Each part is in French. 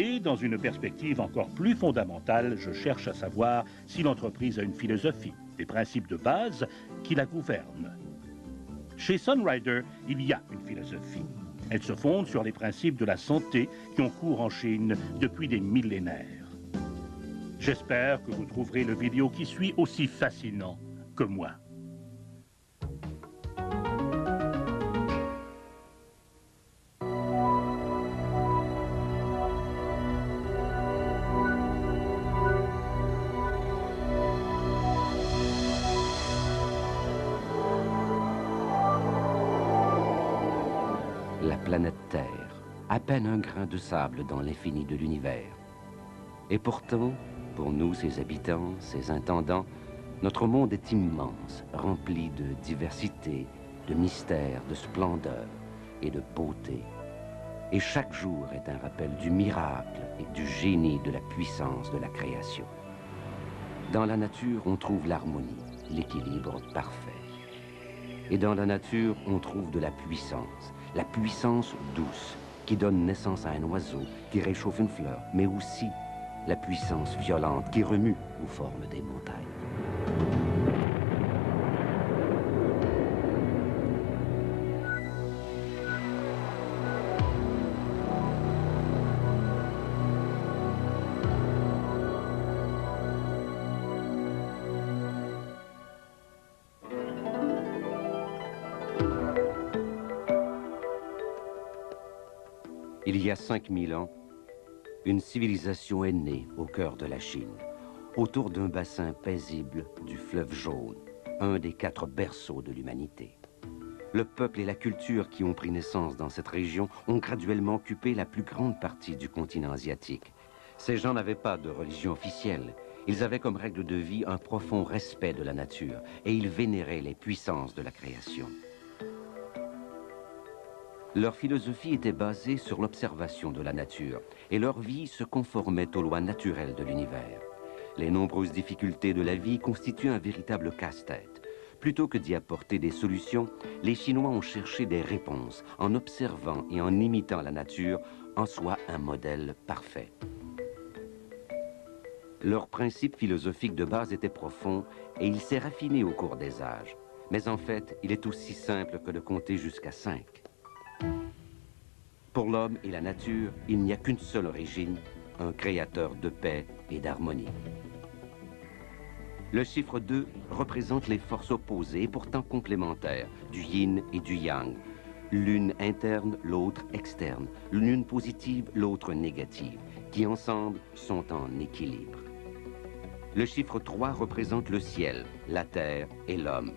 Et dans une perspective encore plus fondamentale, je cherche à savoir si l'entreprise a une philosophie, des principes de base qui la gouvernent. Chez Sunrider, il y a une philosophie. Elle se fonde sur les principes de la santé qui ont cours en Chine depuis des millénaires. J'espère que vous trouverez le vidéo qui suit aussi fascinant que moi. La planète Terre, à peine un grain de sable dans l'infini de l'univers. Et pourtant, pour nous, ses habitants, ses intendants, notre monde est immense, rempli de diversité, de mystère, de splendeur et de beauté. Et chaque jour est un rappel du miracle et du génie de la puissance de la création. Dans la nature, on trouve l'harmonie, l'équilibre parfait. Et dans la nature, on trouve de la puissance douce, qui donne naissance à un oiseau, qui réchauffe une fleur, mais aussi la puissance violente qui remue ou forme des montagnes. Il y a 5000 ans, une civilisation est née au cœur de la Chine, autour d'un bassin paisible du fleuve Jaune, un des 4 berceaux de l'humanité. Le peuple et la culture qui ont pris naissance dans cette région ont graduellement occupé la plus grande partie du continent asiatique. Ces gens n'avaient pas de religion officielle. Ils avaient comme règle de vie un profond respect de la nature et ils vénéraient les puissances de la création. Leur philosophie était basée sur l'observation de la nature et leur vie se conformait aux lois naturelles de l'univers. Les nombreuses difficultés de la vie constituent un véritable casse-tête. Plutôt que d'y apporter des solutions, les Chinois ont cherché des réponses en observant et en imitant la nature, en soi un modèle parfait. Leur principe philosophique de base était profond et il s'est raffiné au cours des âges. Mais en fait, il est aussi simple que de compter jusqu'à 5. Pour l'homme et la nature, il n'y a qu'une seule origine, un créateur de paix et d'harmonie. Le chiffre 2 représente les forces opposées et pourtant complémentaires, du yin et du yang. L'une interne, l'autre externe, l'une positive, l'autre négative, qui ensemble sont en équilibre. Le chiffre 3 représente le ciel, la terre et l'homme.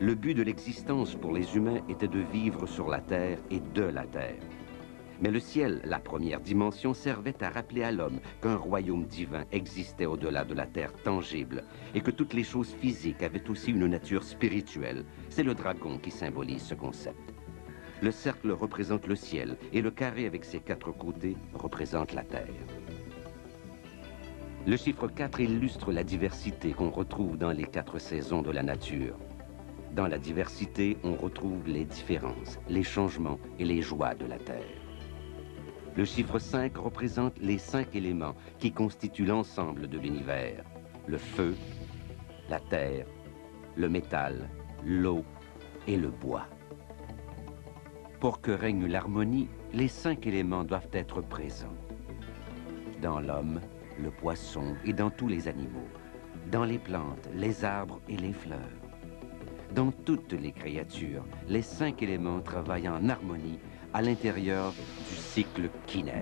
Le but de l'existence pour les humains était de vivre sur la terre et de la terre. Mais le ciel, la première dimension, servait à rappeler à l'homme qu'un royaume divin existait au-delà de la terre tangible et que toutes les choses physiques avaient aussi une nature spirituelle. C'est le dragon qui symbolise ce concept. Le cercle représente le ciel et le carré avec ses 4 côtés représente la terre. Le chiffre 4 illustre la diversité qu'on retrouve dans les 4 saisons de la nature. Dans la diversité, on retrouve les différences, les changements et les joies de la Terre. Le chiffre 5 représente les 5 éléments qui constituent l'ensemble de l'univers. Le feu, la terre, le métal, l'eau et le bois. Pour que règne l'harmonie, les 5 éléments doivent être présents. Dans l'homme, le poisson et dans tous les animaux. Dans les plantes, les arbres et les fleurs. Dans toutes les créatures, les 5 éléments travaillent en harmonie à l'intérieur du cycle quinaire.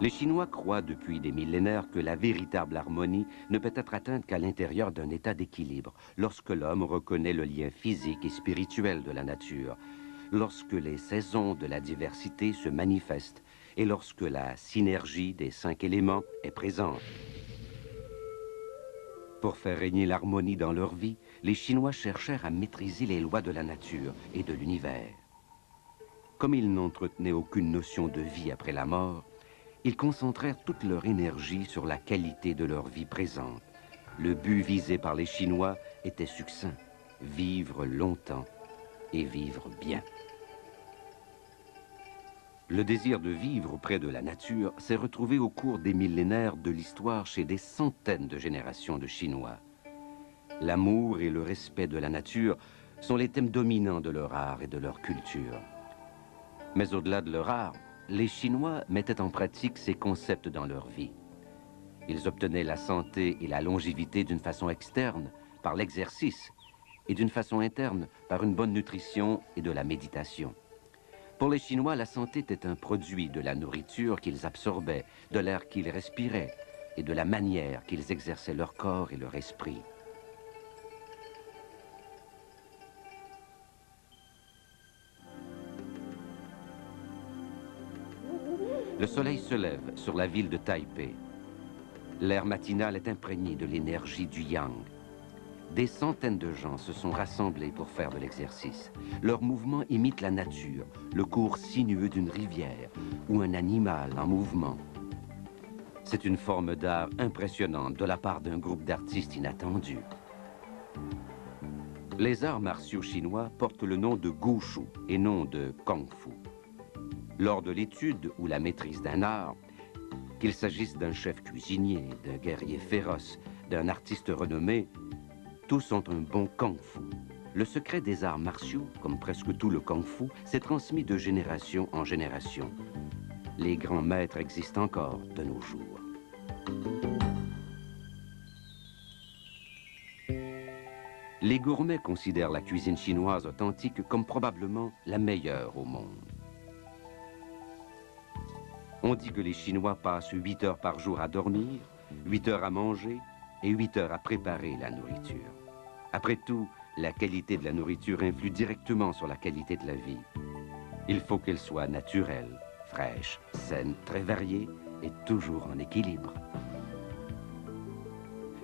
Les Chinois croient depuis des millénaires que la véritable harmonie ne peut être atteinte qu'à l'intérieur d'un état d'équilibre, lorsque l'homme reconnaît le lien physique et spirituel de la nature, lorsque les saisons de la diversité se manifestent et lorsque la synergie des 5 éléments est présente. Pour faire régner l'harmonie dans leur vie, les Chinois cherchèrent à maîtriser les lois de la nature et de l'univers. Comme ils n'entretenaient aucune notion de vie après la mort, ils concentrèrent toute leur énergie sur la qualité de leur vie présente. Le but visé par les Chinois était succinct, vivre longtemps et vivre bien. Le désir de vivre près de la nature s'est retrouvé au cours des millénaires de l'histoire chez des centaines de générations de Chinois. L'amour et le respect de la nature sont les thèmes dominants de leur art et de leur culture. Mais au-delà de leur art, les Chinois mettaient en pratique ces concepts dans leur vie. Ils obtenaient la santé et la longévité d'une façon externe, par l'exercice, et d'une façon interne, par une bonne nutrition et de la méditation. Pour les Chinois, la santé était un produit de la nourriture qu'ils absorbaient, de l'air qu'ils respiraient et de la manière qu'ils exerçaient leur corps et leur esprit. Le soleil se lève sur la ville de Taipei. L'air matinal est imprégné de l'énergie du yang. Des centaines de gens se sont rassemblés pour faire de l'exercice. Leur mouvement imite la nature, le cours sinueux d'une rivière ou un animal en mouvement. C'est une forme d'art impressionnante de la part d'un groupe d'artistes inattendus. Les arts martiaux chinois portent le nom de Gushu et non de Kung Fu. Lors de l'étude ou la maîtrise d'un art, qu'il s'agisse d'un chef cuisinier, d'un guerrier féroce, d'un artiste renommé, tous ont un bon kung-fu. Le secret des arts martiaux, comme presque tout le kung-fu, s'est transmis de génération en génération. Les grands maîtres existent encore de nos jours. Les gourmets considèrent la cuisine chinoise authentique comme probablement la meilleure au monde. On dit que les Chinois passent 8 heures par jour à dormir, 8 heures à manger et 8 heures à préparer la nourriture. Après tout, la qualité de la nourriture influe directement sur la qualité de la vie. Il faut qu'elle soit naturelle, fraîche, saine, très variée et toujours en équilibre.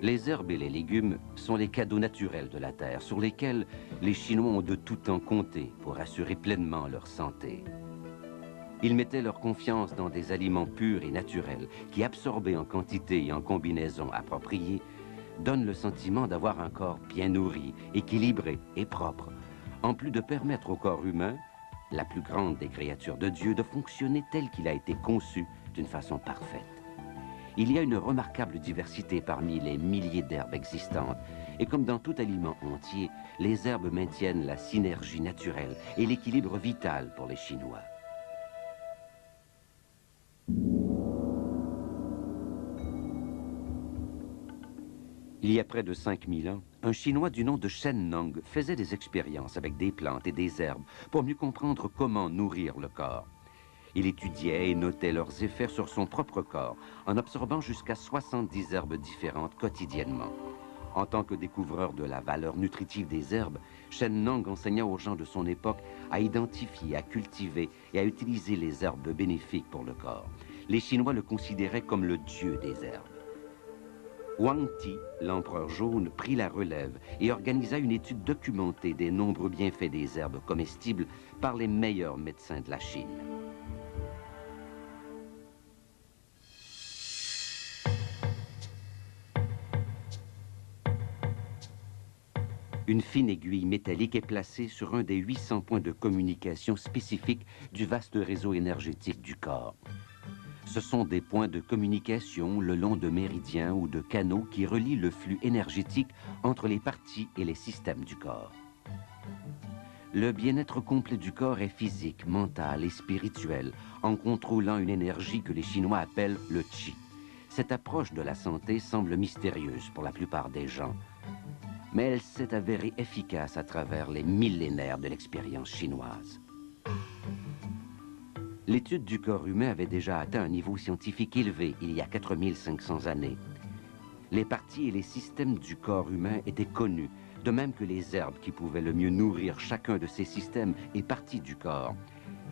Les herbes et les légumes sont les cadeaux naturels de la terre sur lesquels les Chinois ont de tout temps compté pour assurer pleinement leur santé. Ils mettaient leur confiance dans des aliments purs et naturels qui, absorbés en quantité et en combinaison appropriée, donnent le sentiment d'avoir un corps bien nourri, équilibré et propre, en plus de permettre au corps humain, la plus grande des créatures de Dieu, de fonctionner tel qu'il a été conçu d'une façon parfaite. Il y a une remarquable diversité parmi les milliers d'herbes existantes, et comme dans tout aliment entier, les herbes maintiennent la synergie naturelle et l'équilibre vital pour les Chinois. Il y a près de 5000 ans, un Chinois du nom de Shen Nong faisait des expériences avec des plantes et des herbes pour mieux comprendre comment nourrir le corps. Il étudiait et notait leurs effets sur son propre corps en absorbant jusqu'à 70 herbes différentes quotidiennement. En tant que découvreur de la valeur nutritive des herbes, Shen Nong enseigna aux gens de son époque à identifier, à cultiver et à utiliser les herbes bénéfiques pour le corps. Les Chinois le considéraient comme le dieu des herbes. Huang Ti, l'empereur jaune, prit la relève et organisa une étude documentée des nombreux bienfaits des herbes comestibles par les meilleurs médecins de la Chine. Une fine aiguille métallique est placée sur un des 800 points de communication spécifiques du vaste réseau énergétique du corps. Ce sont des points de communication le long de méridiens ou de canaux qui relient le flux énergétique entre les parties et les systèmes du corps. Le bien-être complet du corps est physique, mental et spirituel, en contrôlant une énergie que les Chinois appellent le Qi. Cette approche de la santé semble mystérieuse pour la plupart des gens, mais elle s'est avérée efficace à travers les millénaires de l'expérience chinoise. L'étude du corps humain avait déjà atteint un niveau scientifique élevé il y a 4500 années. Les parties et les systèmes du corps humain étaient connus, de même que les herbes qui pouvaient le mieux nourrir chacun de ces systèmes et parties du corps.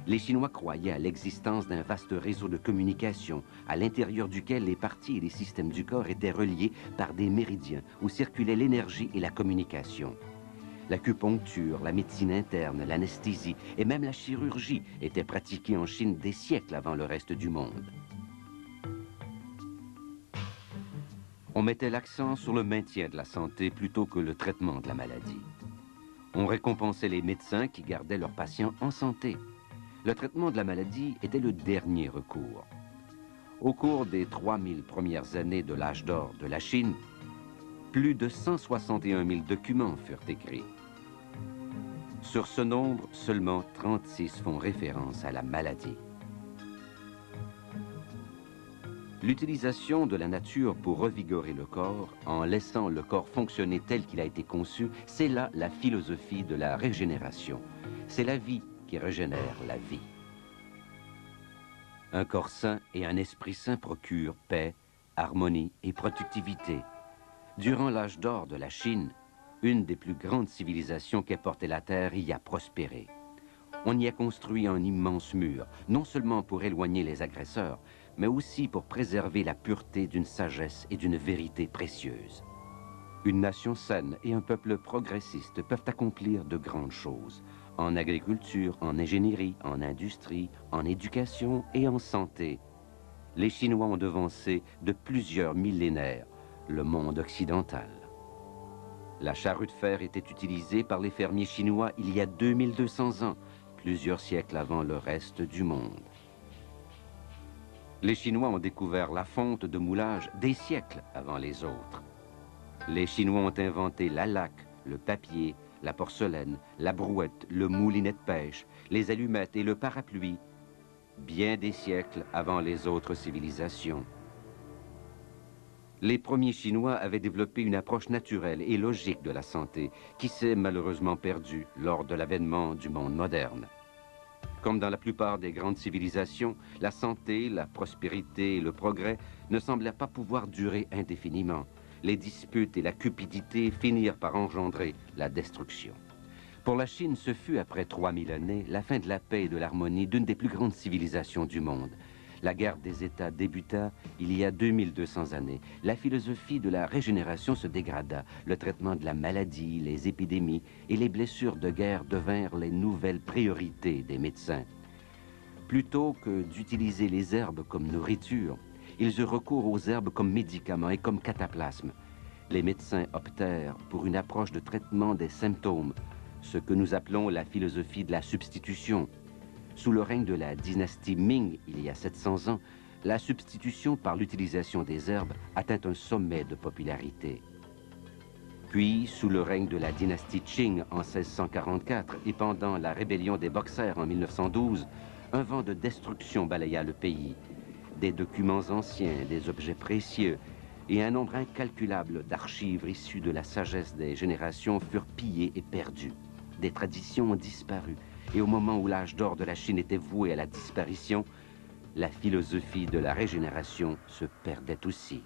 Les Chinois croyaient à l'existence d'un vaste réseau de communication à l'intérieur duquel les parties et les systèmes du corps étaient reliés par des méridiens où circulait l'énergie et la communication. L'acupuncture, la médecine interne, l'anesthésie et même la chirurgie étaient pratiquées en Chine des siècles avant le reste du monde. On mettait l'accent sur le maintien de la santé plutôt que le traitement de la maladie. On récompensait les médecins qui gardaient leurs patients en santé. Le traitement de la maladie était le dernier recours. Au cours des 3000 premières années de l'âge d'or de la Chine, plus de 161 000 documents furent écrits. Sur ce nombre, seulement 36 font référence à la maladie. L'utilisation de la nature pour revigorer le corps, en laissant le corps fonctionner tel qu'il a été conçu, c'est là la philosophie de la régénération. C'est la vie qui régénère la vie. Un corps sain et un esprit sain procurent paix, harmonie et productivité. Durant l'âge d'or de la Chine, une des plus grandes civilisations qu'ait porté la Terre y a prospéré. On y a construit un immense mur, non seulement pour éloigner les agresseurs, mais aussi pour préserver la pureté d'une sagesse et d'une vérité précieuse. Une nation saine et un peuple progressiste peuvent accomplir de grandes choses, en agriculture, en ingénierie, en industrie, en éducation et en santé. Les Chinois ont devancé de plusieurs millénaires le monde occidental. La charrue de fer était utilisée par les fermiers chinois il y a 2200 ans, plusieurs siècles avant le reste du monde. Les Chinois ont découvert la fonte de moulage des siècles avant les autres. Les Chinois ont inventé la laque, le papier, la porcelaine, la brouette, le moulinet de pêche, les allumettes et le parapluie, bien des siècles avant les autres civilisations. Les premiers Chinois avaient développé une approche naturelle et logique de la santé qui s'est malheureusement perdue lors de l'avènement du monde moderne. Comme dans la plupart des grandes civilisations, la santé, la prospérité et le progrès ne semblaient pas pouvoir durer indéfiniment. Les disputes et la cupidité finirent par engendrer la destruction. Pour la Chine, ce fut, après 3000 années, la fin de la paix et de l'harmonie d'une des plus grandes civilisations du monde. La guerre des États débuta il y a 2200 années. La philosophie de la régénération se dégrada. Le traitement de la maladie, les épidémies et les blessures de guerre devinrent les nouvelles priorités des médecins. Plutôt que d'utiliser les herbes comme nourriture, ils eurent recours aux herbes comme médicaments et comme cataplasmes. Les médecins optèrent pour une approche de traitement des symptômes, ce que nous appelons la philosophie de la substitution. Sous le règne de la dynastie Ming, il y a 700 ans, la substitution par l'utilisation des herbes atteint un sommet de popularité. Puis, sous le règne de la dynastie Qing en 1644 et pendant la rébellion des Boxers en 1912, un vent de destruction balaya le pays. Des documents anciens, des objets précieux et un nombre incalculable d'archives issues de la sagesse des générations furent pillés et perdus. Des traditions ont disparu. Et au moment où l'âge d'or de la Chine était voué à la disparition, la philosophie de la régénération se perdait aussi.